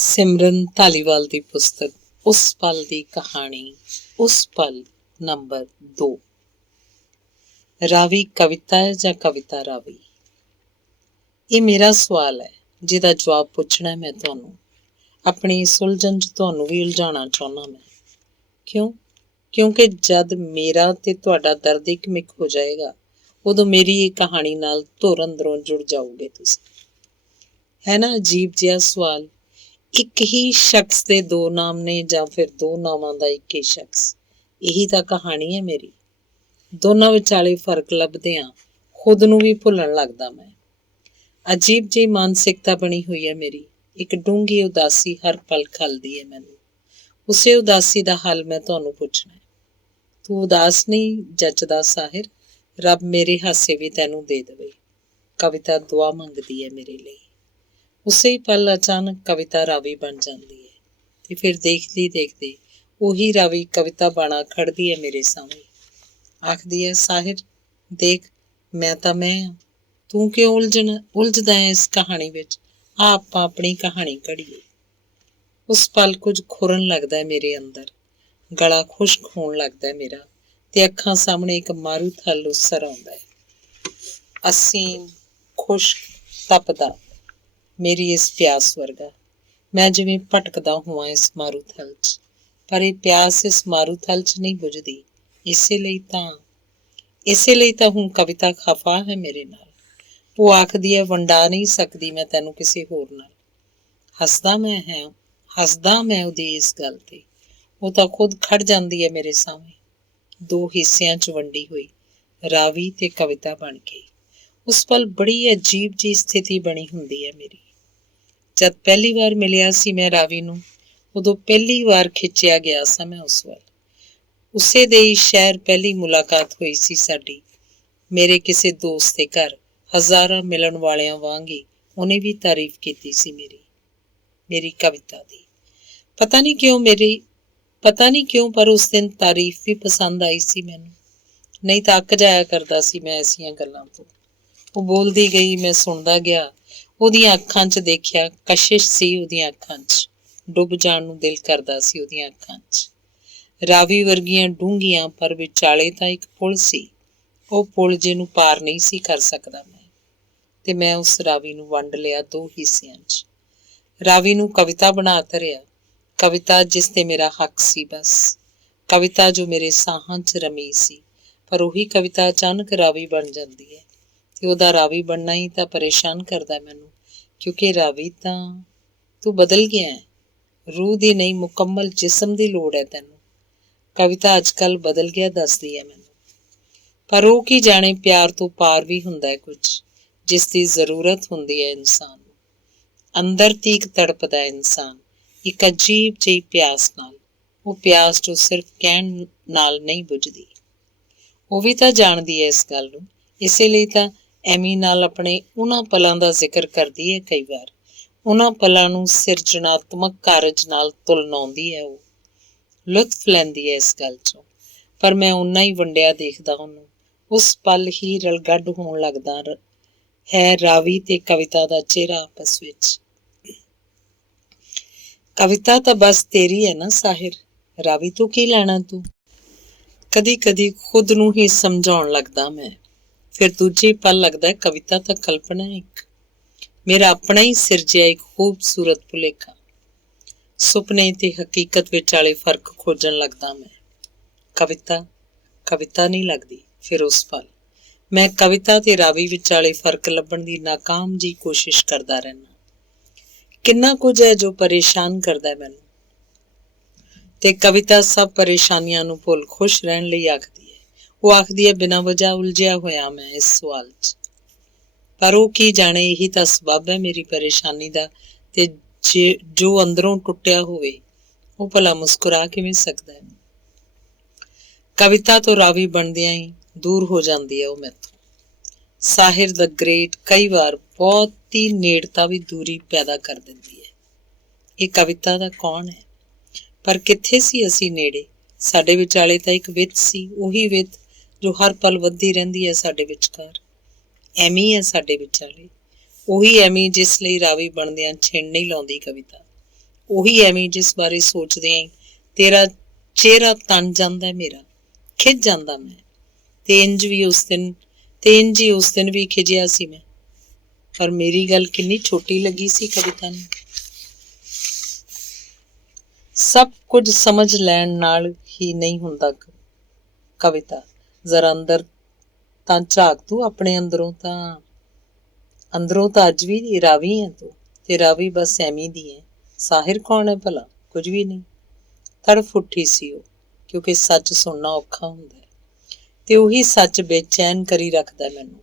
ਸਿਮਰਨ ਧਾਲੀਵਾਲ ਦੀ ਪੁਸਤਕ ਉਸ ਪਲ ਦੀ ਕਹਾਣੀ, ਉਸ ਪਲ ਨੰਬਰ 2। ਰਾਵੀ ਕਵਿਤਾ ਹੈ ਜਾਂ ਕਵਿਤਾ ਰਾਵੀ? ਇਹ ਮੇਰਾ ਸਵਾਲ ਹੈ ਜਿਹਦਾ ਜਵਾਬ ਪੁੱਛਣਾ ਮੈਂ ਤੁਹਾਨੂੰ। ਆਪਣੀ ਸੁਲਝਣ 'ਚ ਤੁਹਾਨੂੰ ਵੀ ਉਲਝਾਉਣਾ ਚਾਹੁੰਦਾ ਮੈਂ। ਕਿਉਂਕਿ ਜਦ ਮੇਰਾ ਤੇ ਤੁਹਾਡਾ ਦਰਦ ਇੱਕ ਮਿੱਕ ਹੋ ਜਾਏਗਾ, ਉਦੋਂ ਮੇਰੀ ਇਹ ਕਹਾਣੀ ਨਾਲ ਧੁਰ ਅੰਦਰੋਂ ਜੁੜ ਜਾਓਗੇ ਤੁਸੀਂ। ਹੈ ਨਾ ਅਜੀਬ ਜਿਹਾ ਸਵਾਲ। ਇੱਕ ਹੀ ਸ਼ਖਸ ਦੇ ਦੋ ਨਾਮ ਨੇ ਜਾਂ ਫਿਰ ਦੋ ਨਾਵਾਂ ਦਾ ਇੱਕ ਹੀ ਸ਼ਖਸ? ਇਹੀ ਤਾਂ ਕਹਾਣੀ ਹੈ ਮੇਰੀ। ਦੋਨਾਂ ਵਿਚਾਲੇ ਫਰਕ ਲੱਭਦਿਆਂ ਖੁਦ ਨੂੰ ਵੀ ਭੁੱਲਣ ਲੱਗਦਾ ਮੈਂ। ਅਜੀਬ ਜਿਹੀ ਮਾਨਸਿਕਤਾ ਬਣੀ ਹੋਈ ਹੈ ਮੇਰੀ। ਇੱਕ ਡੂੰਘੀ ਉਦਾਸੀ ਹਰ ਪਲ ਖਲਦੀ ਹੈ ਮੈਨੂੰ। ਉਸੇ ਉਦਾਸੀ ਦਾ ਹੱਲ ਮੈਂ ਤੁਹਾਨੂੰ ਪੁੱਛਣਾ। ਤੂੰ ਉਦਾਸ ਨਹੀਂ ਜੱਚਦਾ ਸਾਹਿਰ, ਰੱਬ ਮੇਰੇ ਹਾਸੇ ਵੀ ਤੈਨੂੰ ਦੇ ਦੇਵੇ। ਕਵਿਤਾ ਦੁਆ ਮੰਗਦੀ ਹੈ ਮੇਰੇ ਲਈ। ਉਸੇ ਹੀ ਪਲ ਅਚਾਨਕ ਕਵਿਤਾ ਰਾਵੀ ਬਣ ਜਾਂਦੀ ਹੈ ਤੇ ਫਿਰ ਦੇਖਦੀ ਦੇਖਦੀ ਉਹੀ ਰਾਵੀ ਕਵਿਤਾ ਬਣਾ ਖੜਦੀ ਹੈ ਮੇਰੇ ਸਾਹਮਣੇ। ਆਖਦੀ ਹੈ, ਸਾਹਿਰ ਦੇਖ, ਮੈਂ ਤਾਂ ਮੈਂ ਹਾਂ, ਤੂੰ ਕਿਉਂ ਉਲਝਦਾ ਹੈ ਇਸ ਕਹਾਣੀ ਵਿੱਚ? ਆਪਾਂ ਆਪਣੀ ਕਹਾਣੀ ਘੜੀਏ। ਉਸ ਪਲ ਕੁਝ ਖੁਰਨ ਲੱਗਦਾ ਹੈ ਮੇਰੇ ਅੰਦਰ, ਗਲਾ ਖੁਸ਼ਕ ਹੋਣ ਲੱਗਦਾ ਹੈ ਮੇਰਾ, ਤੇ ਅੱਖਾਂ ਸਾਹਮਣੇ ਇੱਕ ਮਾਰੂਥਲ ਉਸਰ ਆਉਂਦਾ ਹੈ, ਅਸੀਮ, ਖੁਸ਼ਕ, ਤਪਦਾ, ਮੇਰੀ ਇਸ ਪਿਆਸ ਵਰਗਾ। ਮੈਂ ਜਿਵੇਂ ਭਟਕਦਾ ਹੋਵਾਂ ਇਸ ਮਾਰੂਥਲ 'ਚ, ਪਰ ਇਹ ਪਿਆਸ ਇਸ ਮਾਰੂਥਲ 'ਚ ਨਹੀਂ ਬੁਝਦੀ। ਇਸੇ ਲਈ ਤਾਂ ਹੁਣ ਕਵਿਤਾ ਖਫਾ ਹੈ ਮੇਰੇ ਨਾਲ। ਉਹ ਆਖਦੀ ਹੈ, ਵੰਡਾ ਨਹੀਂ ਸਕਦੀ ਮੈਂ ਤੈਨੂੰ ਕਿਸੇ ਹੋਰ ਨਾਲ। ਹੱਸਦਾ ਮੈਂ ਉਹਦੀ ਇਸ ਗੱਲ ਤੇ। ਉਹ ਤਾਂ ਖੁਦ ਖੜ ਜਾਂਦੀ ਹੈ ਮੇਰੇ ਸਾਹਮਣੇ, ਦੋ ਹਿੱਸਿਆਂ 'ਚ ਵੰਡੀ ਹੋਈ, ਰਾਵੀ ਤੇ ਕਵਿਤਾ ਬਣ ਕੇ। ਉਸ ਪਲ ਬੜੀ ਅਜੀਬ ਜਿਹੀ ਸਥਿਤੀ ਬਣੀ ਹੁੰਦੀ ਹੈ ਮੇਰੀ। ਜਦ ਪਹਿਲੀ ਵਾਰ ਮਿਲਿਆ ਸੀ ਮੈਂ ਰਾਵੀ ਨੂੰ, ਉਦੋਂ ਪਹਿਲੀ ਵਾਰ ਖਿੱਚਿਆ ਗਿਆ ਸਾਂ ਮੈਂ ਉਸ ਵੱਲ। ਉਸੇ ਦੇ ਹੀ ਸ਼ਹਿਰ ਪਹਿਲੀ ਮੁਲਾਕਾਤ ਹੋਈ ਸੀ ਸਾਡੀ, ਮੇਰੇ ਕਿਸੇ ਦੋਸਤ ਦੇ ਘਰ। ਹਜ਼ਾਰਾਂ ਮਿਲਣ ਵਾਲਿਆਂ ਵਾਂਗ ਹੀ ਉਹਨੇ ਵੀ ਤਾਰੀਫ ਕੀਤੀ ਸੀ ਮੇਰੀ ਕਵਿਤਾ ਦੀ। ਪਤਾ ਨਹੀਂ ਕਿਉਂ ਪਰ ਉਸ ਦਿਨ ਤਾਰੀਫ ਵੀ ਪਸੰਦ ਆਈ ਸੀ ਮੈਨੂੰ। ਨਹੀਂ ਤਾਂ ਅੱਕ ਜਾਇਆ ਕਰਦਾ ਸੀ ਮੈਂ ਐਸੀਆਂ ਗੱਲਾਂ ਤੋਂ। ਉਹ ਬੋਲਦੀ ਗਈ, ਮੈਂ ਸੁਣਦਾ ਗਿਆ। ਉਹਦੀਆਂ ਅੱਖਾਂ 'ਚ ਦੇਖਿਆ, ਕਸ਼ਿਸ਼ ਸੀ ਉਹਦੀਆਂ ਅੱਖਾਂ 'ਚ। ਡੁੱਬ ਜਾਣ ਨੂੰ ਦਿਲ ਕਰਦਾ ਸੀ ਉਹਦੀਆਂ ਅੱਖਾਂ 'ਚ। ਰਾਵੀ ਵਰਗੀਆਂ ਡੂੰਘੀਆਂ, ਪਰ ਵਿਚਾਲੇ ਤਾਂ ਇੱਕ ਪੁਲ ਸੀ। ਉਹ ਪੁਲ ਜਿਹਨੂੰ ਪਾਰ ਨਹੀਂ ਸੀ ਕਰ ਸਕਦਾ ਮੈਂ। ਤੇ ਮੈਂ ਉਸ ਰਾਵੀ ਨੂੰ ਵੰਡ ਲਿਆ ਦੋ ਹਿੱਸਿਆਂ 'ਚ। ਰਾਵੀ ਨੂੰ ਕਵਿਤਾ ਬਣਾ ਧਰਿਆ। ਕਵਿਤਾ ਜਿਸ ਤੇ ਮੇਰਾ ਹੱਕ ਸੀ ਬਸ। ਕਵਿਤਾ ਜੋ ਮੇਰੇ ਸਾਹਾਂ 'ਚ ਰਮੀ ਸੀ। ਪਰ ਉਹੀ ਕਵਿਤਾ ਅਚਾਨਕ ਰਾਵੀ ਬਣ ਜਾਂਦੀ ਹੈ, ਤੇ ਉਹਦਾ ਰਾਵੀ ਬਣਨਾ ਹੀ ਤਾਂ ਪਰੇਸ਼ਾਨ ਕਰਦਾ ਮੈਨੂੰ। ਕਿਉਂਕਿ ਰਾਵੀ ਤਾਂ ਤੂੰ ਬਦਲ ਗਿਆ ਹੈ। ਰੂਹ ਦੀ ਨਹੀਂ, ਮੁਕੰਮਲ ਜਿਸਮ ਦੀ ਲੋੜ ਹੈ ਤੈਨੂੰ। ਕਵਿਤਾ ਅੱਜ ਕੱਲ੍ਹ ਬਦਲ ਗਿਆ ਦੱਸਦੀ ਹੈ ਮੈਨੂੰ। ਪਰ ਉਹ ਕੀ ਜਾਣੇ, ਪਿਆਰ ਤੋਂ ਪਾਰ ਵੀ ਹੁੰਦਾ ਹੈ ਕੁਝ, ਜਿਸ ਦੀ ਜ਼ਰੂਰਤ ਹੁੰਦੀ ਹੈ ਇਨਸਾਨ ਨੂੰ। ਅੰਦਰ ਤੀਕ ਤੜਪਦਾ ਇਨਸਾਨ ਇੱਕ ਅਜੀਬ ਜਿਹੀ ਪਿਆਸ ਨਾਲ। ਉਹ ਪਿਆਸ ਜੋ ਸਿਰਫ ਕਹਿਣ ਨਾਲ ਨਹੀਂ ਬੁਝਦੀ। ਉਹ ਵੀ ਤਾਂ ਜਾਣਦੀ ਹੈ ਇਸ ਗੱਲ ਨੂੰ। ਇਸੇ ਲਈ ਤਾਂ ਐਮੀ ਨਾਲ ਆਪਣੇ ਉਹਨਾਂ ਪਲਾਂ ਦਾ ਜ਼ਿਕਰ ਕਰਦੀ ਹੈ ਕਈ ਵਾਰ। ਉਹਨਾਂ ਪਲਾਂ ਨੂੰ ਸਿਰਜਣਾਤਮਕ ਕਾਰਜ ਨਾਲ ਤੁਲਨਾਉਂਦੀ ਹੈ। ਉਹ ਲੁਤਫ ਲੈਂਦੀ ਹੈ ਇਸ ਗੱਲ 'ਚੋਂ। ਪਰ ਮੈਂ ਓਨਾ ਹੀ ਵੰਡਿਆ ਦੇਖਦਾ ਉਹਨੂੰ। ਉਸ ਪਲ ਹੀ ਰਲਗੱਡ ਹੋਣ ਲੱਗਦਾ ਹੈ ਰਾਵੀ ਤੇ ਕਵਿਤਾ ਦਾ ਚਿਹਰਾ ਆਪਸ ਵਿੱਚ। ਕਵਿਤਾ ਤਾਂ ਬਸ ਤੇਰੀ ਹੈ ਨਾ ਸਾਹਿਰ, ਰਾਵੀ ਤੋਂ ਕੀ ਲੈਣਾ ਤੂੰ? ਕਦੀ ਕਦੀ ਖੁਦ ਨੂੰ ਹੀ ਸਮਝਾਉਣ ਲੱਗਦਾ ਮੈਂ। ਫਿਰ ਦੂਜੇ ਪਲ ਲੱਗਦਾ ਕਵਿਤਾ ਤਾਂ ਕਲਪਨਾ ਹੈ ਇੱਕ, ਮੇਰਾ ਆਪਣਾ ਹੀ ਸਿਰਜਿਆ ਇੱਕ ਖੂਬਸੂਰਤ ਭੁਲੇਖਾ। ਸੁਪਨੇ ਤੇ ਹਕੀਕਤ ਵਿਚਾਲੇ ਫਰਕ ਖੋਜਣ ਲੱਗਦਾ ਮੈਂ। ਕਵਿਤਾ ਨਹੀਂ ਲੱਗਦੀ। ਫਿਰ ਉਸ ਪਲ ਮੈਂ ਕਵਿਤਾ ਤੇ ਰਾਵੀ ਵਿਚਾਲੇ ਫਰਕ ਲੱਭਣ ਦੀ ਨਾਕਾਮ ਜਿਹੀ ਕੋਸ਼ਿਸ਼ ਕਰਦਾ ਰਹਿੰਦਾ। ਕਿੰਨਾ ਕੁਝ ਹੈ ਜੋ ਪਰੇਸ਼ਾਨ ਕਰਦਾ ਮੈਨੂੰ, ਤੇ ਕਵਿਤਾ ਸਭ ਪਰੇਸ਼ਾਨੀਆਂ ਨੂੰ ਭੁੱਲ ਖੁਸ਼ ਰਹਿਣ ਲਈ ਆਖਦੀ ਹੈ। ਉਹ ਆਖਦੀ ਹੈ, ਬਿਨਾਂ ਵਜ੍ਹਾ ਉਲਝਿਆ ਹੋਇਆ ਮੈਂ ਇਸ ਸਵਾਲ 'ਚ। ਪਰ ਉਹ ਕੀ ਜਾਣੇ, ਇਹੀ ਤਾਂ ਸਬੱਬ ਹੈ ਮੇਰੀ ਪਰੇਸ਼ਾਨੀ ਦਾ। ਤੇ ਜੋ ਅੰਦਰੋਂ ਟੁੱਟਿਆ ਹੋਵੇ ਉਹ ਭਲਾ ਮੁਸਕਰਾ ਕਿਵੇਂ ਸਕਦਾ ਹੈ? ਕਵਿਤਾ ਤੋਂ ਰਾਵੀ ਬਣਦਿਆਂ ਹੀ ਦੂਰ ਹੋ ਜਾਂਦੀ ਹੈ ਉਹ ਮੈਥੋਂ। ਸਾਹਿਰ ਦਾ ਗ੍ਰੇਟ ਕਈ ਵਾਰ ਬਹੁਤੀ ਨੇੜਤਾ ਵੀ ਦੂਰੀ ਪੈਦਾ ਕਰ ਦਿੰਦੀ ਹੈ। ਇਹ ਕਵਿਤਾ ਦਾ ਕੌਣ ਹੈ? ਪਰ ਕਿੱਥੇ ਸੀ ਅਸੀਂ ਨੇੜੇ? ਸਾਡੇ ਵਿਚਾਲੇ ਤਾਂ ਇੱਕ ਵਿੱਥ ਸੀ, ਉਹੀ ਵਿੱਥ ਜੋ ਹਰ ਪਲ ਵੱਧਦੀ ਰਹਿੰਦੀ ਹੈ ਸਾਡੇ ਵਿਚਕਾਰ। ਐਮੀ ਹੈ ਸਾਡੇ ਵਿਚਾਲੇ, ਉਹੀ ਐਮੀ ਜਿਸ ਲਈ ਰਾਵੀ ਬਣਦਿਆਂ ਛਿਣ ਨਹੀਂ ਲਾਉਂਦੀ ਕਵਿਤਾ। ਉਹੀ ਐਵੇਂ ਜਿਸ ਬਾਰੇ ਸੋਚਦੇ ਆਂ ਤੇਰਾ ਚਿਹਰਾ ਤਣ ਜਾਂਦਾ, ਮੇਰਾ ਖਿਝ ਜਾਂਦਾ ਮੈਂ। ਤੇ ਇੰਝ ਹੀ ਉਸ ਦਿਨ ਵੀ ਖਿਝਿਆ ਸੀ ਮੈਂ। ਪਰ ਮੇਰੀ ਗੱਲ ਕਿੰਨੀ ਛੋਟੀ ਲੱਗੀ ਸੀ ਕਵਿਤਾ ਨੂੰ। ਸਭ ਕੁਝ ਸਮਝ ਲੈਣ ਨਾਲ ਹੀ ਨਹੀਂ ਹੁੰਦਾ ਕਵਿਤਾ। ਜ਼ਰਾ ਅੰਦਰ ਤਾਂ ਝਾਕ ਤੂੰ ਆਪਣੇ ਅੰਦਰੋਂ ਤਾਂ ਅੱਜ ਵੀ ਰਾਵੀ ਹੈ ਤੂੰ। ਤੇ ਰਾਵੀ ਬਸ ਐਵੇਂ ਦੀ ਹੈ। ਸਾਹਿਰ ਕੌਣ ਹੈ ਭਲਾ? ਕੁਝ ਵੀ ਨਹੀਂ। ਤੜਫ ਉੱਠੀ ਸੀ ਉਹ, ਕਿਉਂਕਿ ਸੱਚ ਸੁਣਨਾ ਔਖਾ ਹੁੰਦਾ ਹੈ ਤੇ ਉਹੀ ਸੱਚ ਬੇਚੈਨ ਕਰੀ ਰੱਖਦਾ ਮੈਨੂੰ।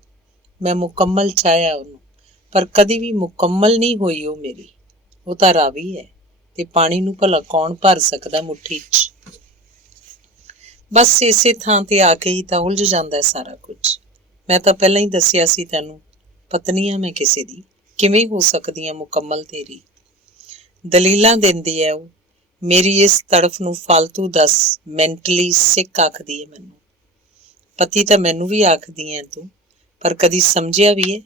ਮੈਂ ਮੁਕੰਮਲ ਚਾਹਿਆ ਉਹਨੂੰ, ਪਰ ਕਦੀ ਵੀ ਮੁਕੰਮਲ ਨਹੀਂ ਹੋਈ ਉਹ ਮੇਰੀ। ਉਹ ਤਾਂ ਰਾਵੀ ਹੈ ਤੇ ਪਾਣੀ ਨੂੰ ਭਲਾ ਕੌਣ ਭਰ ਸਕਦਾ ਮੁੱਠੀ 'ਚ। ਬਸ ਇਸੇ ਥਾਂ ਤੇ ਆ ਕੇ ਹੀ ਤਾਂ ਉਲਝ ਜਾਂਦਾ ਸਾਰਾ ਕੁਝ। ਮੈਂ ਤਾਂ ਪਹਿਲਾਂ ਹੀ ਦੱਸਿਆ ਸੀ ਤੈਨੂੰ, ਪਤਨੀ ਆ ਮੈਂ ਕਿਸੇ ਦੀ, ਕਿਵੇਂ ਹੋ ਸਕਦੀ ਆ ਮੁਕੰਮਲ ਤੇਰੀ। ਦਲੀਲਾਂ ਦਿੰਦੀ ਹੈ ਉਹ ਮੇਰੀ ਇਸ ਤੜਫ ਨੂੰ ਫਾਲਤੂ ਦੱਸ ਮੈਂਟਲੀ ਸਿੱਕ ਆਖਦੀ ਹੈ ਮੈਨੂੰ। ਪਤੀ ਤਾਂ ਮੈਨੂੰ ਵੀ ਆਖਦੀ ਹੈ ਤੂੰ, ਪਰ ਕਦੀ ਸਮਝਿਆ ਵੀ ਹੈ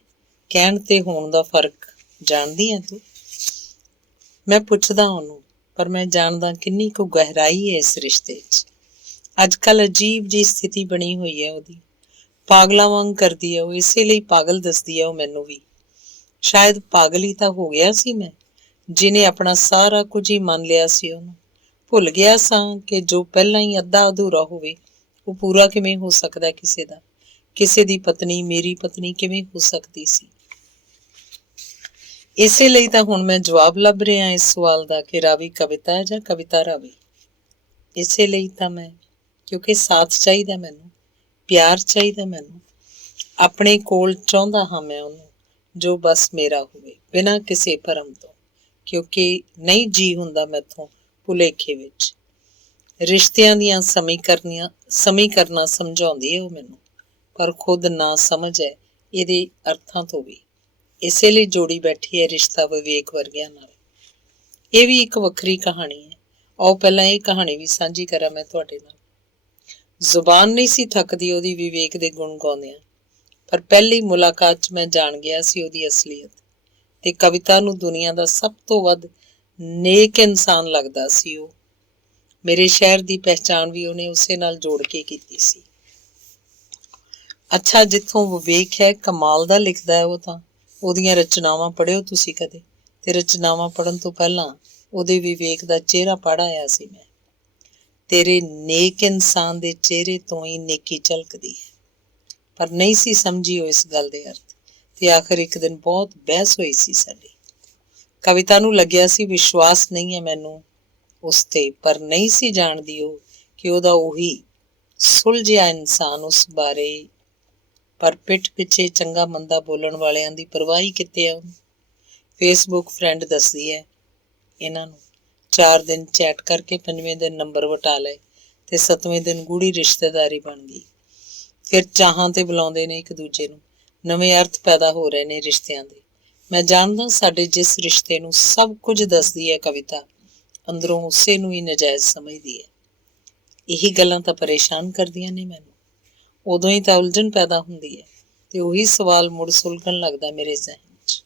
ਕਹਿਣ ਤੇ ਹੋਣ ਦਾ ਫਰਕ ਜਾਣਦੀ ਹੈ ਤੂੰ? ਮੈਂ ਪੁੱਛਦਾ ਉਹਨੂੰ, ਪਰ ਮੈਂ ਜਾਣਦਾ ਕਿੰਨੀ ਕੁ ਗਹਿਰਾਈ ਹੈ ਇਸ ਰਿਸ਼ਤੇ 'ਚ। ਅੱਜ ਕੱਲ੍ਹ ਅਜੀਬ ਜਿਹੀ ਸਥਿਤੀ ਬਣੀ ਹੋਈ ਹੈ ਉਹਦੀ। ਪਾਗਲਾਂ ਵਾਂਗ ਕਰਦੀ ਹੈ ਉਹ, ਇਸੇ ਲਈ ਪਾਗਲ ਦੱਸਦੀ ਹੈ ਉਹ ਮੈਨੂੰ ਵੀ। ਸ਼ਾਇਦ ਪਾਗਲ ਹੀ ਤਾਂ ਹੋ ਗਿਆ ਸੀ ਮੈਂ, ਜਿਹਨੇ ਆਪਣਾ ਸਾਰਾ ਕੁਝ ਹੀ ਮੰਨ ਲਿਆ ਸੀ ਉਹਨੂੰ। ਭੁੱਲ ਗਿਆ ਸਾਂ ਕਿ ਜੋ ਪਹਿਲਾਂ ਹੀ ਅੱਧਾ ਅਧੂਰਾ ਹੋਵੇ ਉਹ ਪੂਰਾ ਕਿਵੇਂ ਹੋ ਸਕਦਾ ਕਿਸੇ ਦਾ। ਕਿਸੇ ਦੀ ਪਤਨੀ ਮੇਰੀ ਪਤਨੀ ਕਿਵੇਂ ਹੋ ਸਕਦੀ ਸੀ। ਇਸੇ ਲਈ ਤਾਂ ਹੁਣ ਮੈਂ ਜਵਾਬ ਲੱਭ ਰਿਹਾ ਇਸ ਸਵਾਲ ਦਾ ਕਿ ਰਾਵੀ ਕਵਿਤਾ ਹੈ ਜਾਂ ਕਵਿਤਾ ਰਾਵੀ। ਇਸੇ ਲਈ ਤਾਂ ਮੈਂ, ਕਿਉਂਕਿ ਸਾਥ ਚਾਹੀਦਾ ਮੈਨੂੰ, ਪਿਆਰ ਚਾਹੀਦਾ ਮੈਨੂੰ। ਆਪਣੇ ਕੋਲ ਚਾਹੁੰਦਾ ਹਾਂ ਮੈਂ ਉਹਨੂੰ, ਜੋ ਬਸ ਮੇਰਾ ਹੋਵੇ ਬਿਨਾਂ ਕਿਸੇ ਭਰਮ ਤੋਂ, ਕਿਉਂਕਿ ਨਹੀਂ ਜੀ ਹੁੰਦਾ ਮੈਥੋਂ ਭੁਲੇਖੇ ਵਿੱਚ। ਰਿਸ਼ਤਿਆਂ ਦੀਆਂ ਸਮੀਕਰਨਾਂ ਸਮਝਾਉਂਦੀ ਹੈ ਉਹ ਮੈਨੂੰ, ਪਰ ਖੁਦ ਨਾ ਸਮਝ ਹੈ ਇਹਦੇ ਅਰਥਾਂ ਤੋਂ ਵੀ। ਇਸੇ ਲਈ ਜੋੜੀ ਬੈਠੀ ਹੈ ਰਿਸ਼ਤਾ ਵਿਵੇਕ ਵਰਗਿਆਂ ਨਾਲ। ਇਹ ਵੀ ਇੱਕ ਵੱਖਰੀ ਕਹਾਣੀ ਹੈ। ਆਓ ਪਹਿਲਾਂ ਇਹ ਕਹਾਣੀ ਵੀ ਸਾਂਝੀ ਕਰਾਂ ਮੈਂ ਤੁਹਾਡੇ ਨਾਲ। ਜ਼ੁਬਾਨ ਨਹੀਂ ਸੀ ਥੱਕਦੀ ਉਹਦੀ ਵਿਵੇਕ ਦੇ ਗੁਣ ਗਾਉਂਦਿਆਂ, ਪਰ ਪਹਿਲੀ ਮੁਲਾਕਾਤ 'ਚ ਮੈਂ ਜਾਣ ਗਿਆ ਸੀ ਉਹਦੀ ਅਸਲੀਅਤ। ਤੇ ਕਵਿਤਾ ਨੂੰ ਦੁਨੀਆ ਦਾ ਸਭ ਤੋਂ ਵੱਧ ਨੇਕ ਇਨਸਾਨ ਲੱਗਦਾ ਸੀ ਉਹ। ਮੇਰੇ ਸ਼ਹਿਰ ਦੀ ਪਹਿਚਾਣ ਵੀ ਉਹਨੇ ਉਸੇ ਨਾਲ ਜੋੜ ਕੇ ਕੀਤੀ ਸੀ। ਅੱਛਾ, ਜਿੱਥੋਂ ਵਿਵੇਕ ਹੈ ਕਮਾਲ ਦਾ ਲਿਖਦਾ ਹੈ ਉਹ ਤਾਂ। ਉਹਦੀਆਂ ਰਚਨਾਵਾਂ ਪੜ੍ਹਿਓ ਤੁਸੀਂ ਕਦੇ, ਤੇ ਰਚਨਾਵਾਂ ਪੜ੍ਹਨ ਤੋਂ ਪਹਿਲਾਂ ਉਹਦੇ ਵਿਵੇਕ ਦਾ ਚਿਹਰਾ ਪੜ੍ਹ ਆਇਆ ਸੀ ਮੈਂ। ਤੇਰੇ ਨੇਕ ਇਨਸਾਨ ਦੇ ਚਿਹਰੇ ਤੋਂ ਹੀ ਨੇਕੀ ਝਲਕਦੀ ਹੈ। ਪਰ ਨਹੀਂ ਸੀ ਸਮਝੀ ਉਹ ਇਸ ਗੱਲ ਦੇ ਅਰਥ, ਤੇ ਆਖਰ ਇੱਕ ਦਿਨ ਬਹੁਤ ਬਹਿਸ ਹੋਈ ਸੀ ਸਾਡੀ। ਕਵਿਤਾ ਨੂੰ ਲੱਗਿਆ ਸੀ ਵਿਸ਼ਵਾਸ ਨਹੀਂ ਹੈ ਮੈਨੂੰ ਉਸ ਤੇ, ਪਰ ਨਹੀਂ ਸੀ ਜਾਣਦੀ ਉਹ ਕਿ ਉਹਦਾ ਉਹੀ ਸੁਲਝਿਆ ਇਨਸਾਨ ਉਸ ਬਾਰੇ। ਪਰ ਪਿੱਠ ਪਿੱਛੇ ਚੰਗਾ ਮੰਦਾ ਬੋਲਣ ਵਾਲਿਆਂ ਦੀ ਪਰਵਾਹ ਹੀ ਕਿਤੇ ਆ ਉਹਨੂੰ। ਫੇਸਬੁੱਕ ਫਰੈਂਡ ਦੱਸਦੀ ਹੈ ਇਹਨਾਂ ਨੂੰ। 4 ਦਿਨ ਚੈਟ ਕਰਕੇ 5ਵੇਂ ਦਿਨ ਨੰਬਰ ਵਟਾ ਲਏ ਤੇ 7ਵੇਂ ਦਿਨ ਗੂੜੀ ਰਿਸ਼ਤੇਦਾਰੀ ਬਣ ਗਈ। ਫਿਰ ਚਾਹਾਂ ਤੇ ਬੁਲਾਉਂਦੇ ਨੇ ਇੱਕ ਦੂਜੇ ਨੂੰ। ਨਵੇਂ ਅਰਥ ਪੈਦਾ ਹੋ ਰਹੇ ਨੇ ਰਿਸ਼ਤਿਆਂ ਦੇ। ਮੈਂ ਜਾਣਦਾ ਸਾਡੇ ਜਿਸ ਰਿਸ਼ਤੇ ਨੂੰ ਸਭ ਕੁਝ ਦੱਸਦੀ ਹੈ ਕਵਿਤਾ, ਅੰਦਰੋਂ ਉਸੇ ਨੂੰ ਹੀ ਨਜਾਇਜ਼ ਸਮਝਦੀ ਹੈ। ਇਹੀ ਗੱਲਾਂ ਤਾਂ ਪਰੇਸ਼ਾਨ ਕਰਦੀਆਂ ਨੇ ਮੈਨੂੰ। ਉਦੋਂ ਹੀ ਤਾਂ ਉਲਝਣ ਪੈਦਾ ਹੁੰਦੀ ਹੈ ਤੇ ਉਹੀ ਸਵਾਲ ਮੁੜ ਸੁਲਗਣ ਲੱਗਦਾ ਮੇਰੇ ਜ਼ਿਹਨ 'ਚ।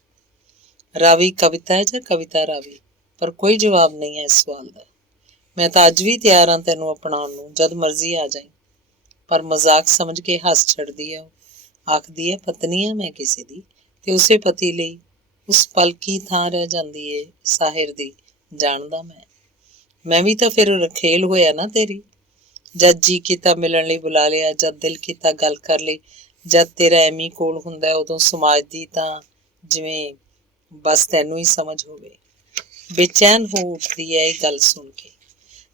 ਰਾਵੀ ਕਵਿਤਾ ਹੈ ਜਾਂ ਕਵਿਤਾ ਰਾਵੀ? ਪਰ ਕੋਈ ਜਵਾਬ ਨਹੀਂ ਹੈ ਇਸ ਸਵਾਲ ਦਾ। ਮੈਂ ਤਾਂ ਅੱਜ ਵੀ ਤਿਆਰ ਹਾਂ ਤੈਨੂੰ ਅਪਣਾਉਣ ਨੂੰ, ਜਦ ਮਰਜ਼ੀ ਆ ਜਾਈਂ। ਪਰ ਮਜ਼ਾਕ ਸਮਝ ਕੇ ਹੱਸ ਛੱਡਦੀ ਹੈ ਉਹ। ਆਖਦੀ ਹੈ ਪਤਨੀ ਹਾਂ ਮੈਂ ਕਿਸੇ ਦੀ, ਤੇ ਉਸੇ ਪਤੀ ਲਈ ਉਸ ਪਲ ਕੀ ਥਾਂ ਰਹਿ ਜਾਂਦੀ ਏ ਸਾਹਿਰ ਦੀ, ਜਾਣਦਾ ਮੈਂ ਵੀ ਤਾਂ ਫਿਰ ਰਖੇਲ ਹੋਇਆ ਨਾ ਤੇਰੀ। ਜਦ ਜੀ ਕੀਤਾ ਮਿਲਣ ਲਈ ਬੁਲਾ ਲਿਆ, ਜਦ ਦਿਲ ਕੀਤਾ ਗੱਲ ਕਰ ਲਈ। ਜਦ ਤੇਰਾ ਐਮੀ ਕੋਲ ਹੁੰਦਾ ਉਦੋਂ ਸਮਾਜ ਦੀ ਤਾਂ ਜਿਵੇਂ ਬਸ ਤੈਨੂੰ ਹੀ ਸਮਝ ਹੋਵੇ। ਬੇਚੈਨ ਹੋ ਉੱਠਦੀ ਹੈ ਇਹ ਗੱਲ ਸੁਣ ਕੇ।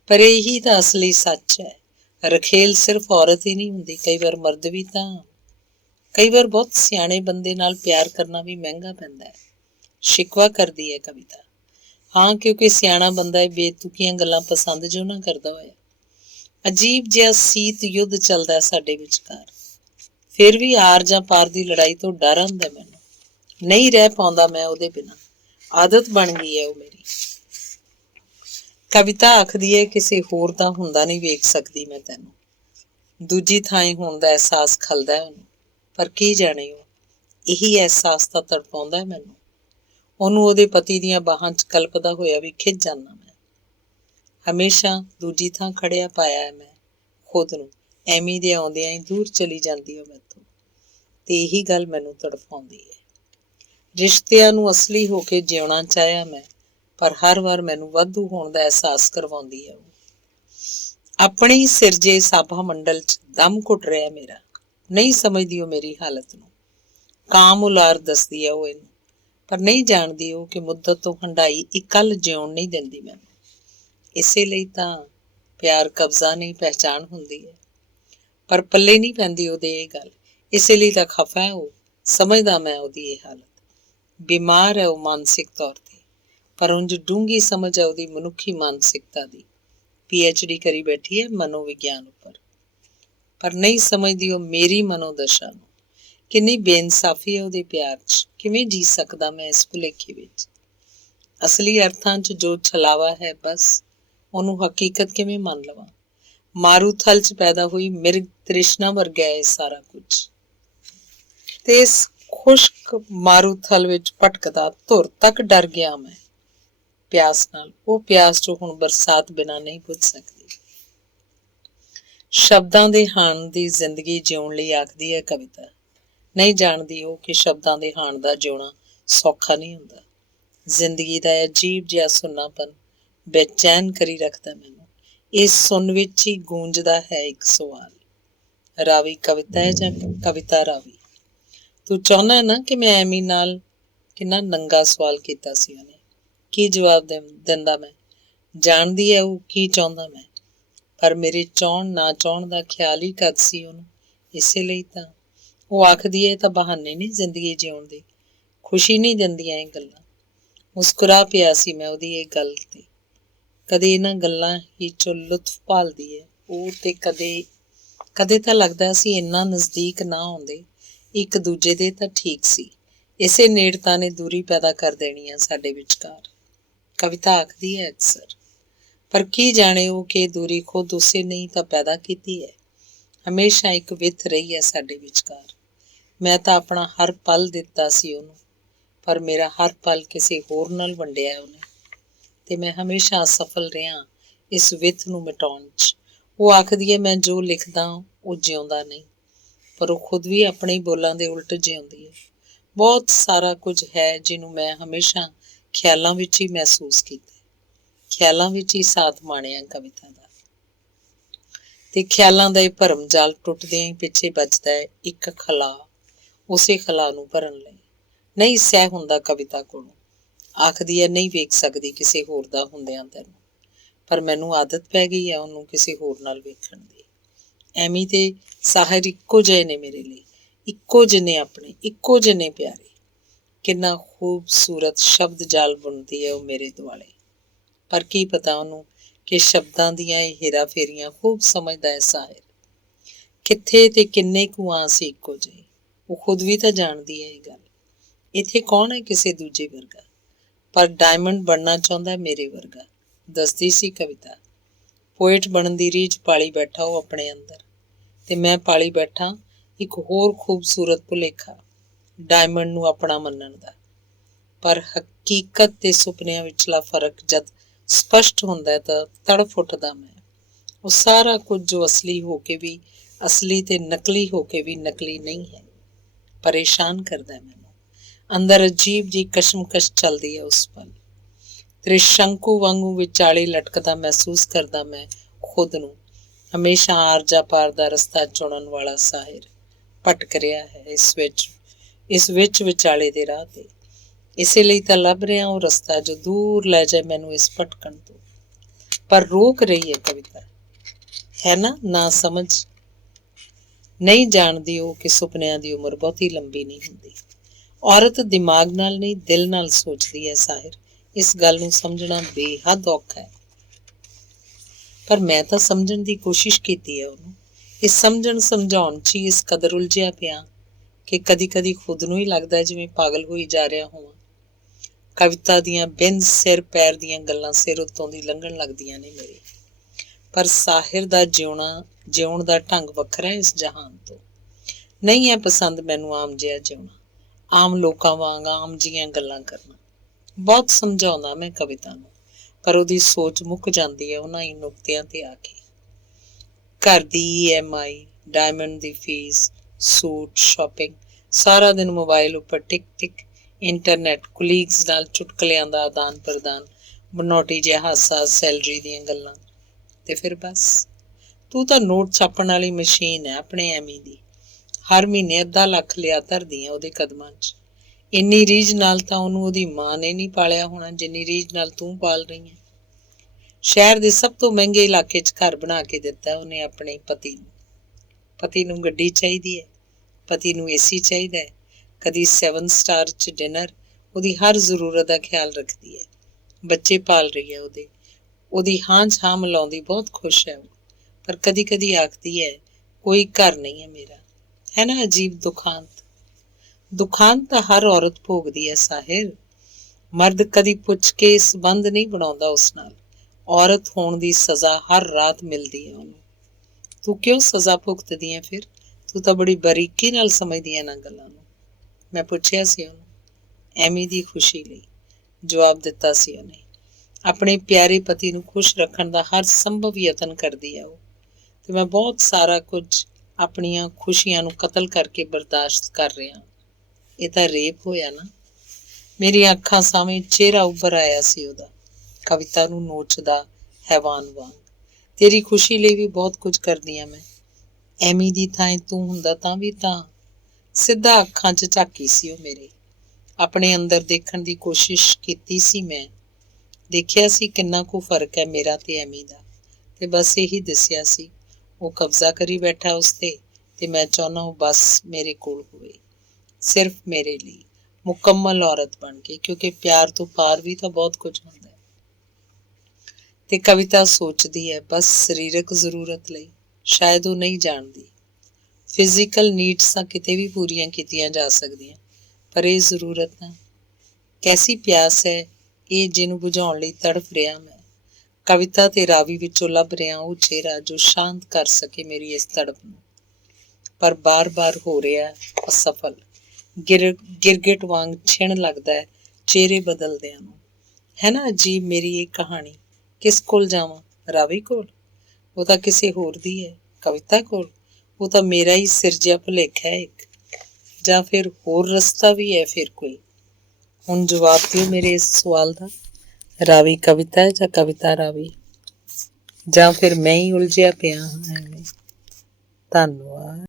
ਪਰ ਇਹੀ ਤਾਂ ਅਸਲੀ ਸੱਚ ਹੈ। ਰਖੇਲ ਸਿਰਫ ਔਰਤ ਹੀ ਨਹੀਂ ਹੁੰਦੀ, ਕਈ ਵਾਰ ਮਰਦ ਵੀ ਤਾਂ। ਕਈ ਵਾਰ ਬਹੁਤ ਸਿਆਣੇ ਬੰਦੇ ਨਾਲ ਪਿਆਰ ਕਰਨਾ ਵੀ ਮਹਿੰਗਾ ਪੈਂਦਾ ਹੈ। ਸ਼ਿਕਵਾ ਕਰਦੀ ਹੈ ਕਵਿਤਾ। ਹਾਂ, ਕਿਉਂਕਿ ਸਿਆਣਾ ਬੰਦਾ ਇਹ ਬੇਤੁਕੀਆਂ ਗੱਲਾਂ ਪਸੰਦ ਜੋ ਨਾ ਕਰਦਾ ਹੋਇਆ। ਅਜੀਬ ਜਿਹਾ ਸੀਤ ਯੁੱਧ ਚੱਲਦਾ ਸਾਡੇ ਵਿਚਕਾਰ। ਫਿਰ ਵੀ ਆਰ ਜਾਂ ਪਾਰ ਦੀ ਲੜਾਈ ਤੋਂ ਡਰ ਆਉਂਦਾ ਮੈਨੂੰ। ਨਹੀਂ ਰਹਿ ਪਾਉਂਦਾ ਮੈਂ ਉਹਦੇ ਬਿਨਾਂ। ਆਦਤ ਬਣ ਗਈ ਹੈ ਉਹ ਮੇਰੀ। ਕਵਿਤਾ ਆਖਦੀ ਹੈ ਕਿਸੇ ਹੋਰ ਦਾ ਹੁੰਦਾ ਨਹੀਂ ਵੇਖ ਸਕਦੀ ਮੈਂ ਤੈਨੂੰ। ਦੂਜੀ ਥਾਈਂ ਹੋਣ ਦਾ ਅਹਿਸਾਸ ਖਲਦਾ ਉਹਨੂੰ, ਪਰ ਕੀ ਜਾਣੇ ਉਹ ਇਹੀ ਅਹਿਸਾਸ ਤਾਂ ਤੜਪਾਉਂਦਾ ਮੈਨੂੰ। ਉਹਨੂੰ ਉਹਦੇ ਪਤੀ ਦੀਆਂ ਬਾਹਾਂ 'ਚ ਕਲਪਦਾ ਹੋਇਆ ਵੀ ਖਿੱਚ ਜਾਂਦਾ ਮੈਂ। ਹਮੇਸ਼ਾ ਦੂਜੀ ਥਾਂ ਖੜਿਆ ਪਾਇਆ ਹੈ ਮੈਂ ਖੁਦ ਨੂੰ, ਐਵੇਂ ਦੇ ਆਉਂਦਿਆਂ ਹੀ ਦੂਰ ਚਲੀ ਜਾਂਦੀ ਉਹ ਮੈਥੋਂ, ਤੇ ਇਹੀ ਗੱਲ ਮੈਨੂੰ ਤੜਫਾਉਂਦੀ ਹੈ। ਰਿਸ਼ਤਿਆਂ ਨੂੰ ਅਸਲੀ ਹੋ ਕੇ ਜਿਉਣਾ ਚਾਹਿਆ ਮੈਂ, ਪਰ ਹਰ ਵਾਰ ਮੈਨੂੰ ਵਾਧੂ ਹੋਣ ਦਾ ਅਹਿਸਾਸ ਕਰਵਾਉਂਦੀ ਹੈ ਉਹ। ਆਪਣੀ ਸਿਰਜੇ ਸਾਬਾ ਮੰਡਲ 'ਚ ਦਮ ਘੁੱਟ ਰਿਹਾ ਮੇਰਾ, ਨਹੀਂ ਸਮਝਦੀ ਉਹ ਮੇਰੀ ਹਾਲਤ ਨੂੰ। ਕਾਮ ਉਲਾਰ ਦੱਸਦੀ ਹੈ ਉਹ ਇਹਨੂੰ, ਪਰ ਨਹੀਂ ਜਾਣਦੀ ਉਹ ਕਿ ਮੁੱਦਤ ਤੋਂ ਹੰਢਾਈ ਇਕੱਲ ਜਿਉਣ ਨਹੀਂ ਦਿੰਦੀ ਮੈਨੂੰ। ਇਸੇ ਲਈ ਤਾਂ ਪਿਆਰ ਕਬਜ਼ਾ ਨਹੀਂ ਪਹਿਚਾਣ ਹੁੰਦੀ ਹੈ, ਪਰ ਪੱਲੇ ਨਹੀਂ ਪੈਂਦੀ ਉਹਦੇ ਇਹ ਗੱਲ। ਇਸੇ ਲਈ ਤਾਂ ਖਫਾ ਹੈ ਉਹ, ਸਮਝਦਾ ਮੈਂ ਉਹਦੀ ਇਹ ਹਾਲਤ। ਬਿਮਾਰ ਹੈ ਉਹ ਮਾਨਸਿਕ ਤੌਰ ਤੇ, ਪਰ ਉਂਝ ਡੂੰਘੀ ਸਮਝ ਹੈ ਉਹਦੀ ਮਨੁੱਖੀ ਮਾਨਸਿਕਤਾ ਦੀ। PhD ਕਰੀ ਬੈਠੀ ਹੈ ਮਨੋਵਿਗਿਆਨ ਉੱਪਰ, ਪਰ ਨਹੀਂ ਸਮਝਦੀ ਉਹ ਮੇਰੀ ਮਨੋਦਸ਼ਾ ਨੂੰ। ਕਿੰਨੀ ਬੇਇਨਸਾਫੀ ਹੈ ਉਹਦੇ ਪਿਆਰ 'ਚ, ਕਿਵੇਂ ਜੀ ਸਕਦਾ ਮੈਂ ਇਸ ਭੁਲੇਖੇ ਵਿੱਚ। ਅਸਲੀ ਅਰਥਾਂ 'ਚ ਜੋ ਛਲਾਵਾ ਹੈ ਬਸ, ਉਹਨੂੰ ਹਕੀਕਤ ਕਿਵੇਂ ਮੰਨ ਲਵਾਂ। ਮਾਰੂਥਲ 'ਚ ਪੈਦਾ ਹੋਈ ਮਿਰਗ ਤ੍ਰਿਸ਼ਨਾ ਵਰਗਾ ਹੈ ਇਹ ਸਾਰਾ ਕੁਝ, ਤੇ ਇਸ ਖੁਸ਼ਕ ਮਾਰੂਥਲ ਵਿੱਚ ਭਟਕਦਾ ਧੁਰ ਤੱਕ ਡਰ ਗਿਆ ਮੈਂ ਪਿਆਸ ਨਾਲ। ਉਹ ਪਿਆਸ 'ਚੋਂ ਹੁਣ ਬਰਸਾਤ ਬਿਨਾਂ ਨਹੀਂ ਬੁੱਝ ਸਕਦੀ। ਸ਼ਬਦਾਂ ਦੇ ਹਾਣ ਦੀ ਜ਼ਿੰਦਗੀ ਜਿਉਣ ਲਈ ਆਖਦੀ ਹੈ ਕਵਿਤਾ। ਨਹੀਂ ਜਾਣਦੀ ਉਹ ਕਿ ਸ਼ਬਦਾਂ ਦੇ ਹਾਣ ਦਾ ਜਿਉਣਾ ਸੌਖਾ ਨਹੀਂ ਹੁੰਦਾ। ਜ਼ਿੰਦਗੀ ਦਾ ਅਜੀਬ ਜਿਹਾ ਸੁੰਨਾਪਨ ਬੇਚੈਨ ਕਰੀ ਰੱਖਦਾ ਮੈਨੂੰ। ਇਸ ਸੁੰਨ ਵਿੱਚ ਹੀ ਗੂੰਜਦਾ ਹੈ ਇੱਕ ਸਵਾਲ, ਰਾਵੀ ਕਵਿਤਾ ਹੈ ਜਾਂ ਕਵਿਤਾ ਰਾਵੀ? ਤੂੰ ਚਾਹੁੰਦਾ ਨਾ ਕਿ ਮੈਂ ਐਮੀ ਨਾਲ? ਕਿੰਨਾ ਨੰਗਾ ਸਵਾਲ ਕੀਤਾ ਸੀ ਉਹਨੇ। ਕੀ ਜਵਾਬ ਦਿੰਦਾ ਮੈਂ? ਜਾਣਦੀ ਹੈ ਉਹ ਕੀ ਚਾਹੁੰਦਾ ਮੈਂ, ਪਰ ਮੇਰੇ ਚਾਹੁਣ ਨਾ ਚਾਹੁਣ ਦਾ ਖਿਆਲ ਹੀ ਕਦ ਸੀ ਉਹਨੂੰ। ਇਸੇ ਲਈ ਤਾਂ ਉਹ ਆਖਦੀ ਹੈ ਤਾਂ ਬਹਾਨੇ ਨਹੀਂ ਜ਼ਿੰਦਗੀ ਜਿਉਣ ਦੇ, ਖੁਸ਼ੀ ਨਹੀਂ ਦਿੰਦੀਆਂ ਇਹ ਗੱਲਾਂ। ਮੁਸਕਰਾ ਪਿਆ ਸੀ ਮੈਂ ਉਹਦੀ ਇਹ ਗੱਲ ਤੇ। ਕਦੇ ਇਹਨਾਂ ਗੱਲਾਂ ਹੀ 'ਚੋਂ ਲੁਤਫ ਭਾਲਦੀ ਹੈ ਉਹ, ਤੇ ਕਦੇ ਤਾਂ ਲੱਗਦਾ ਸੀ ਇੰਨਾ ਨਜ਼ਦੀਕ ਨਾ ਆਉਂਦੇ ਇੱਕ ਦੂਜੇ ਦੇ ਤਾਂ ਠੀਕ ਸੀ। ਇਸੇ ਨੇੜਤਾ ਨੇ ਦੂਰੀ ਪੈਦਾ ਕਰ ਦੇਣੀ ਆ ਸਾਡੇ ਵਿਚਕਾਰ, ਕਵਿਤਾ ਆਖਦੀ ਹੈ ਅਕਸਰ। ਪਰ ਕੀ ਜਾਣੇ ਉਹ ਕਿ ਦੂਰੀ ਖੁਦ ਉਸੇ ਨਹੀਂ ਤਾਂ ਪੈਦਾ ਕੀਤੀ ਹੈ। ਹਮੇਸ਼ਾ ਇੱਕ ਵਿੱਥ ਰਹੀ ਹੈ ਸਾਡੇ ਵਿਚਕਾਰ। ਮੈਂ ਤਾਂ ਆਪਣਾ ਹਰ ਪਲ ਦਿੱਤਾ ਸੀ ਉਹਨੂੰ, ਪਰ ਮੇਰਾ ਹਰ ਪਲ ਕਿਸੇ ਹੋਰ ਨਾਲ ਵੰਡਿਆ ਉਹਨੇ, ਤੇ ਮੈਂ ਹਮੇਸ਼ਾ ਅਸਫਲ ਰਿਹਾ ਇਸ ਵਿੱਥ ਨੂੰ ਮਿਟਾਉਣ 'ਚ। ਉਹ ਆਖਦੀ ਹੈ ਮੈਂ ਜੋ ਲਿਖਦਾ ਉਹ ਜਿਉਂਦਾ ਨਹੀਂ, ਪਰ ਉਹ ਖੁਦ ਵੀ ਆਪਣੇ ਬੋਲਾਂ ਦੇ ਉਲਟ ਜਿਉਂਦੀ ਹੈ। ਬਹੁਤ ਸਾਰਾ ਕੁਝ ਹੈ ਜਿਹਨੂੰ ਮੈਂ ਹਮੇਸ਼ਾ ਖਿਆਲਾਂ ਵਿੱਚ ਹੀ ਮਹਿਸੂਸ ਕੀਤਾ, ਖਿਆਲਾਂ ਵਿੱਚ ਹੀ ਸਾਥ ਮਾਣਿਆ ਕਵਿਤਾ ਦਾ। ਤੇ ਖਿਆਲਾਂ ਦਾ ਇਹ ਭਰਮ ਜਾਲ ਟੁੱਟਦਿਆਂ ਹੀ ਪਿੱਛੇ ਬਚਦਾ ਹੈ ਇੱਕ ਖਲਾ। ਉਸੇ ਖਲਾ ਨੂੰ ਭਰਨ ਲਈ ਨਹੀਂ ਸਹਿ ਹੁੰਦਾ ਕਵਿਤਾ ਕੋਲੋਂ। ਆਖਦੀ ਹੈ ਨਹੀਂ ਵੇਖ ਸਕਦੀ ਕਿਸੇ ਹੋਰ ਦਾ ਹੁੰਦਿਆਂ ਤੈਨੂੰ, ਪਰ ਮੈਨੂੰ ਆਦਤ ਪੈ ਗਈ ਹੈ ਉਹਨੂੰ ਕਿਸੇ ਹੋਰ ਨਾਲ ਵੇਖਣ ਦੀ। ਐਵੇਂ ਤੇ ਸਾਹਿਰ ਇੱਕੋ ਜਿਹੇ ਨੇ ਮੇਰੇ ਲਈ, ਇੱਕੋ ਜਿਹੇ ਆਪਣੇ, ਇੱਕੋ ਜਿਹੇ ਪਿਆਰੇ। ਕਿੰਨਾ ਖੂਬਸੂਰਤ ਸ਼ਬਦ ਜਾਲ ਬੁਣਦੀ ਹੈ ਉਹ ਮੇਰੇ ਦੁਆਲੇ, ਪਰ ਕੀ ਪਤਾ ਉਹਨੂੰ ਕਿ ਸ਼ਬਦਾਂ ਦੀਆਂ ਇਹ ਹੇਰਾ ਫੇਰੀਆਂ ਖੂਬ ਸਮਝਦਾ ਹੈ ਸਾਹਿਰ। ਕਿੱਥੇ ਤੇ ਕਿੰਨੇ ਕੁ ਅਸੀਂ ਇੱਕੋ ਜਿਹੇ, ਉਹ ਖੁਦ ਵੀ ਤਾਂ ਜਾਣਦੀ ਹੈ ਇਹ ਗੱਲ। ਇੱਥੇ ਕੌਣ ਹੈ ਕਿਸੇ ਦੂਜੇ ਵਰਗਾ, ਪਰ ਡਾਇਮੰਡ ਬਣਨਾ ਚਾਹੁੰਦਾ ਮੇਰੇ ਵਰਗਾ, ਦੱਸਦੀ ਸੀ ਕਵਿਤਾ। ਪੋਇਟ ਬਣਨ ਦੀ ਰੀਝ ਪਾਲੀ ਬੈਠਾ ਉਹ ਆਪਣੇ ਅੰਦਰ, ਤੇ ਮੈਂ ਪਾਲੀ ਬੈਠਾ ਇੱਕ ਹੋਰ ਖੂਬਸੂਰਤ ਭੁਲੇਖਾ, ਡਾਇਮੰਡ ਨੂੰ ਆਪਣਾ ਮੰਨਣ ਦਾ। ਪਰ ਹਕੀਕਤ ਤੇ ਸੁਪਨਿਆਂ ਵਿਚਲਾ ਫਰਕ ਜਦ ਸਪਸ਼ਟ ਹੁੰਦਾ ਤਾਂ ਤੜਫ ਉੱਠਦਾ ਮੈਂ। ਉਹ ਸਾਰਾ ਕੁਝ ਜੋ ਅਸਲੀ ਹੋ ਕੇ ਵੀ ਅਸਲੀ ਤੇ ਨਕਲੀ ਹੋ ਕੇ ਵੀ ਨਕਲੀ ਨਹੀਂ ਹੈ, ਪਰੇਸ਼ਾਨ ਕਰਦਾ ਮੈਨੂੰ। ਅੰਦਰ ਅਜੀਬ ਜਿਹੀ ਕਸ਼ਮਕਸ਼ ਚੱਲਦੀ ਹੈ ਉਸ ਪਲ। ਤ੍ਰਿਸ਼ੰਕੂ ਵਾਂਗੂ ਵਿਚਾਲੇ ਲਟਕਦਾ ਮਹਿਸੂਸ ਕਰਦਾ ਮੈਂ ਖੁਦ ਨੂੰ। ਹਮੇਸ਼ਾ ਆਰਜਾ ਪਾਰ ਦਾ ਰਸਤਾ ਚੁਣਨ ਵਾਲਾ ਸਾਹਿਰ ਭਟਕ ਰਿਹਾ ਹੈ ਇਸ ਵਿੱਚ ਵਿਚਾਲੇ ਦੇ ਰਾਹ ਤੇ। ਇਸੇ ਲਈ ਤਾਂ ਲੱਭ ਰਿਹਾ ਉਹ ਰਸਤਾ ਜੋ ਦੂਰ ਲੈ ਜਾਏ ਮੈਨੂੰ ਇਸ ਭਟਕਣ ਤੋਂ। ਪਰ ਰੋਕ ਰਹੀ ਹੈ ਕਵਿਤਾ, ਹੈ ਨਾ ਸਮਝ। ਨਹੀਂ ਜਾਣਦੀ ਉਹ ਕਿ ਸੁਪਨਿਆਂ ਦੀ ਉਮਰ ਬਹੁਤੀ ਲੰਬੀ ਨਹੀਂ ਹੁੰਦੀ। ਔਰਤ ਦਿਮਾਗ ਨਾਲ ਨਹੀਂ ਦਿਲ ਨਾਲ ਸੋਚਦੀ ਹੈ ਸਾਹਿਰ। ਇਸ ਗੱਲ ਨੂੰ ਸਮਝਣਾ ਬੇਹੱਦ ਔਖਾ ਹੈ, ਪਰ ਮੈਂ ਤਾਂ ਸਮਝਣ ਦੀ ਕੋਸ਼ਿਸ਼ ਕੀਤੀ ਹੈ ਉਹਨੂੰ। ਇਸ ਸਮਝਾਉਣ 'ਚ ਹੀ ਇਸ ਕਦਰ ਉਲਝਿਆ ਪਿਆ ਕਿ ਕਦੀ ਕਦੀ ਖੁਦ ਨੂੰ ਹੀ ਲੱਗਦਾ ਜਿਵੇਂ ਪਾਗਲ ਹੋਈ ਜਾ ਰਿਹਾ ਹੋਵਾਂ। ਕਵਿਤਾ ਦੀਆਂ ਬਿਨ ਸਿਰ ਪੈਰ ਦੀਆਂ ਗੱਲਾਂ ਸਿਰ ਉੱਤੋਂ ਦੀ ਲੰਘਣ ਲੱਗਦੀਆਂ ਨੇ ਮੇਰੇ, ਪਰ ਸਾਹਿਰ ਦਾ ਜਿਉਣ ਦਾ ਢੰਗ ਵੱਖਰਾ ਹੈ ਇਸ ਜਹਾਨ ਤੋਂ। ਨਹੀਂ ਹੈ ਪਸੰਦ ਮੈਨੂੰ ਆਮ ਜਿਹਾ ਜਿਉਣਾ, ਆਮ ਲੋਕਾਂ ਵਾਂਗ ਆਮ ਜਿਹੀਆਂ ਗੱਲਾਂ ਕਰਨਾ। ਬਹੁਤ ਸਮਝਾਉਂਦਾ ਮੈਂ ਕਵਿਤਾ ਨੂੰ, ਪਰ ਉਹਦੀ ਸੋਚ ਮੁੱਕ ਜਾਂਦੀ ਹੈ ਉਹਨਾਂ ਹੀ ਨੁਕਤਿਆਂ ਤੇ ਆ ਕੇ। ਘਰ ਦੀ EMI, ਡਾਇਮੰਡ ਦੀ ਫੀਸ, ਸੂਟ, ਸ਼ਾਪਿੰਗ, ਸਾਰਾ ਦਿਨ ਮੋਬਾਈਲ ਉੱਪਰ ਟਿਕ ਟਿਕ, ਇੰਟਰਨੈਟ, ਕੁਲੀਗਸ ਨਾਲ ਚੁਟਕਲਿਆਂ ਦਾ ਆਦਾਨ ਪ੍ਰਦਾਨ, ਬਨੌਟੀ ਜਿਹਾ ਹਾਸਾ, ਸੈਲਰੀ ਦੀਆਂ ਗੱਲਾਂ, ਤੇ ਫਿਰ ਬਸ। ਤੂੰ ਤਾਂ ਨੋਟ ਛਾਪਣ ਵਾਲੀ ਮਸ਼ੀਨ ਹੈ ਆਪਣੇ ਐਮੀ ਦੀ। ਹਰ ਮਹੀਨੇ ਅੱਧਾ ਲੱਖ ਲਿਆ ਧਰਦੀ ਆ ਉਹਦੇ ਕਦਮਾਂ 'ਚ। ਇੰਨੀ ਰੀਝ ਨਾਲ ਤਾਂ ਉਹਨੂੰ ਉਹਦੀ ਮਾਂ ਨੇ ਨਹੀਂ ਪਾਲਿਆ ਹੋਣਾ ਜਿੰਨੀ ਰੀਝ ਨਾਲ ਤੂੰ ਪਾਲ ਰਹੀ ਹੈ। ਸ਼ਹਿਰ ਦੇ ਸਭ ਤੋਂ ਮਹਿੰਗੇ ਇਲਾਕੇ 'ਚ ਘਰ ਬਣਾ ਕੇ ਦਿੱਤਾ ਉਹਨੇ ਆਪਣੇ ਪਤੀ ਨੂੰ। ਪਤੀ ਨੂੰ ਗੱਡੀ ਚਾਹੀਦੀ ਹੈ, ਪਤੀ ਨੂੰ AC ਚਾਹੀਦਾ ਹੈ, ਕਦੀ 7 ਸਟਾਰ 'ਚ ਡਿਨਰ। ਉਹਦੀ ਹਰ ਜ਼ਰੂਰਤ ਦਾ ਖਿਆਲ ਰੱਖਦੀ ਹੈ। ਬੱਚੇ ਪਾਲ ਰਹੀ ਹੈ ਉਹਦੀ ਹਾਂ ਮਿਲਾਉਂਦੀ ਬਹੁਤ ਖੁਸ਼ ਹੈ ਉਹ। ਪਰ ਕਦੀ ਕਦੀ ਆਖਦੀ ਹੈ ਕੋਈ ਘਰ ਨਹੀਂ ਹੈ ਮੇਰਾ। ਹੈ ਨਾ ਅਜੀਬ ਦੁਖਾਂਤ। ਦੁਖਾਂਤ ਤਾਂ ਹਰ ਔਰਤ ਭੋਗਦੀ ਹੈ ਸਾਹਿਲ। ਮਰਦ ਕਦੀ ਪੁੱਛ ਕੇ ਸੰਬੰਧ ਨਹੀਂ ਬਣਾਉਂਦਾ ਉਸ ਨਾਲ। ਔਰਤ ਹੋਣ ਦੀ ਸਜ਼ਾ ਹਰ ਰਾਤ ਮਿਲਦੀ ਹੈ ਉਹਨੂੰ। ਤੂੰ ਕਿਉਂ ਸਜ਼ਾ ਭੁਗਤਦੀ ਹੈ ਫਿਰ? ਤੂੰ ਤਾਂ ਬੜੀ ਬਾਰੀਕੀ ਨਾਲ ਸਮਝਦੀ ਹੈ ਇਹਨਾਂ ਗੱਲਾਂ ਨੂੰ। ਮੈਂ ਪੁੱਛਿਆ ਸੀ ਉਹਨੂੰ। ਐਮੀ ਦੀ ਖੁਸ਼ੀ ਲਈ ਜਵਾਬ ਦਿੱਤਾ ਸੀ ਉਹਨੇ। ਆਪਣੇ ਪਿਆਰੇ ਪਤੀ ਨੂੰ ਖੁਸ਼ ਰੱਖਣ ਦਾ ਹਰ ਸੰਭਵ ਯਤਨ ਕਰਦੀ ਹੈ ਉਹ। ਤੇ ਮੈਂ ਬਹੁਤ ਸਾਰਾ ਕੁਝ ਆਪਣੀਆਂ ਖੁਸ਼ੀਆਂ ਨੂੰ ਕਤਲ ਕਰਕੇ ਬਰਦਾਸ਼ਤ ਕਰ ਰਿਹਾ। ਇਹ ਤਾਂ ਰੇਪ ਹੋਇਆ ਨਾ। ਮੇਰੀਆਂ ਅੱਖਾਂ ਸਾਹਮਣੇ ਚਿਹਰਾ ਉੱਭਰ ਆਇਆ ਸੀ ਉਹਦਾ, ਕਵਿਤਾ ਨੂੰ ਨੋਚਦਾ ਹੈਵਾਨ ਵਾਂਗ। ਤੇਰੀ ਖੁਸ਼ੀ ਲਈ ਵੀ ਬਹੁਤ ਕੁਝ ਕਰਦੀ ਹਾਂ ਮੈਂ। ਐਮੀ ਦੀ ਥਾਂ ਤੂੰ ਹੁੰਦਾ ਤਾਂ ਵੀ ਤਾਂ। ਸਿੱਧਾ ਅੱਖਾਂ 'ਚ ਝਾਕੀ ਸੀ ਉਹ ਮੇਰੇ। ਆਪਣੇ ਅੰਦਰ ਦੇਖਣ ਦੀ ਕੋਸ਼ਿਸ਼ ਕੀਤੀ ਸੀ ਮੈਂ। ਦੇਖਿਆ ਸੀ ਕਿੰਨਾ ਕੁ ਫਰਕ ਹੈ ਮੇਰਾ ਤੇ ਐਮੀ ਦਾ, ਤੇ ਬਸ ਇਹੀ ਦੱਸਿਆ ਸੀ। ਉਹ ਕਬਜ਼ਾ ਕਰੀ ਬੈਠਾ ਉਸ ਤੇ ਮੈਂ ਚਾਹੁੰਦਾ ਉਹ ਬਸ ਮੇਰੇ ਕੋਲ ਹੋਵੇ, ਸਿਰਫ ਮੇਰੇ ਲਈ, ਮੁਕੰਮਲ ਔਰਤ ਬਣ ਕੇ, ਕਿਉਂਕਿ ਪਿਆਰ ਤੋਂ ਪਾਰ ਵੀ ਤਾਂ ਬਹੁਤ ਕੁਝ ਹੁੰਦਾ ਹੈ। ਤੇ ਕਵਿਤਾ ਸੋਚਦੀ ਹੈ ਬਸ ਸਰੀਰਕ ਜ਼ਰੂਰਤ ਲਈ। ਸ਼ਾਇਦ ਉਹ ਨਹੀਂ ਜਾਣਦੀ ਫਿਜ਼ੀਕਲ ਨੀਡਸ ਤਾਂ ਕਿਤੇ ਵੀ ਪੂਰੀਆਂ ਕੀਤੀਆਂ ਜਾ ਸਕਦੀਆਂ, ਪਰ ਇਹ ਜ਼ਰੂਰਤ ਨਾ। ਕੈਸੀ ਪਿਆਸ ਹੈ ਇਹ ਜਿਹਨੂੰ ਬੁਝਾਉਣ ਲਈ ਤੜਫ ਰਿਹਾ ਮੈਂ। ਕਵਿਤਾ ਤੇ ਰਾਵੀ ਵਿੱਚੋਂ ਲੱਭ ਰਿਹਾ ਉਹ ਚਿਹਰਾ ਜੋ ਸ਼ਾਂਤ ਕਰ ਸਕੇ ਮੇਰੀ ਇਸ ਤੜਪ ਨੂੰ। ਪਰ ਬਾਰ-ਬਾਰ ਹੋ ਰਿਹਾ ਅਸਫਲ। ਗਿਰਗਿਟ ਵਾਂਗ ਛਿਣ ਲੱਗਦਾ ਹੈ ਚਿਹਰੇ ਬਦਲਦਿਆਂ ਨੂੰ। ਹੈ ਨਾ ਅਜੀਬ ਮੇਰੀ ਇਹ ਕਹਾਣੀ। ਕਿਸ ਕੋਲ ਜਾਵਾਂ? ਰਾਵੀ ਕੋਲ? ਉਹ ਤਾਂ ਕਿਸੇ ਹੋਰ ਦੀ ਹੈ। ਕਵਿਤਾ ਕੋਲ? ਉਹ ਤਾਂ ਮੇਰਾ ਹੀ ਸਿਰਜਿਆ ਭੁਲੇਖਾ ਹੈ ਇੱਕ। ਜਾਂ ਫਿਰ ਹੋਰ ਰਸਤਾ ਵੀ ਹੈ ਫਿਰ ਕੋਈ? ਹੁਣ ਜਵਾਬ ਦਿਓ ਮੇਰੇ ਇਸ ਸਵਾਲ ਦਾ। ਰਾਵੀ ਕਵਿਤਾ ਹੈ ਜਾਂ ਕਵਿਤਾ ਰਾਵੀ? ਜਾਂ ਫਿਰ ਮੈਂ ਹੀ ਉਲਝਿਆ ਪਿਆ ਹਾਂ ਐਵੇਂ। ਧੰਨਵਾਦ।